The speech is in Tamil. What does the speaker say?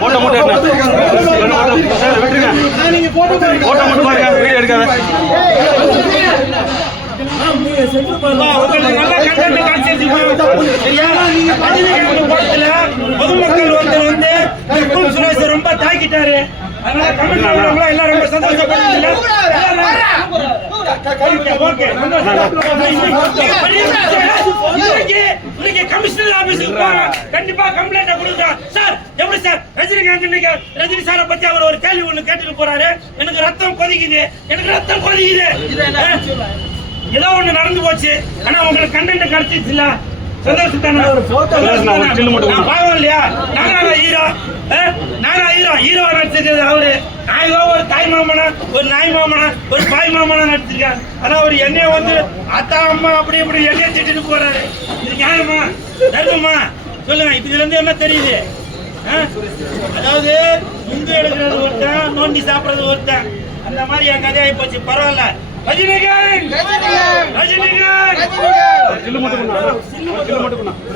போட்டோ மட்டும் போட்டோ மட்டும் பாருங்க வீடியோ எடுக்காத பொதுமக்கள் வந்து ரொம்ப தாக்கிட்டாரு அதனால தமிழ்நாடு எல்லாம் ரொம்ப சந்தோஷப்படுறீங்களா கமிஷனர் ஆபீஸுக்கு போறோம் கண்டிப்பா கம்ப்ளைண்ட் கொடுக்குறோம் சார் எப்படி சார் ரஜினிகாந்த் இன்னைக்கு ரஜினி சாரை பத்தி அவர் ஒரு கேள்வி ஒண்ணு கேட்டுட்டு போறாரு. எனக்கு ரத்தம் கொதிக்குது. எனக்கு ரத்தம் கொதிக்குது. ஏதோ ஒண்ணு நடந்து போச்சு. ஆனா உங்களுக்கு கண்டென்ட் கிடைச்சிச்சுல சந்தோஷத்தானே ஒரு சில்லு மட்டும் நான் பாவம் இல்லையா? நானா ஹீரோ நானா ஹீரோ ஹீரோ நடிச்சிருக்கிறது அவரு. நான் ஏதோ ஒரு தாய் மாமனா ஒரு நாய் மாமனா ஒரு பாய் மாமனா நடிச்சிருக்கேன் ஆனா அவர் என்னைய வந்து அத்தா அம்மா அப்படி இப்படி என்னைய திட்டிட்டு போறாரு. இது நியாயமா? தர்மமா? சொல்லுங்க இப்ப இதுல இருந்து என்ன தெரியுது? அதாவது முந்து எடுக்கிறது ஒருத்தன் நோண்டி சாப்பிடுறது ஒருத்தன். அந்த மாதிரி என் கதையாகி போச்சு பரவாயில்ல. ரஜினிகாந்த்! ரஜினிகாந்த்! சில்லு மட்டும்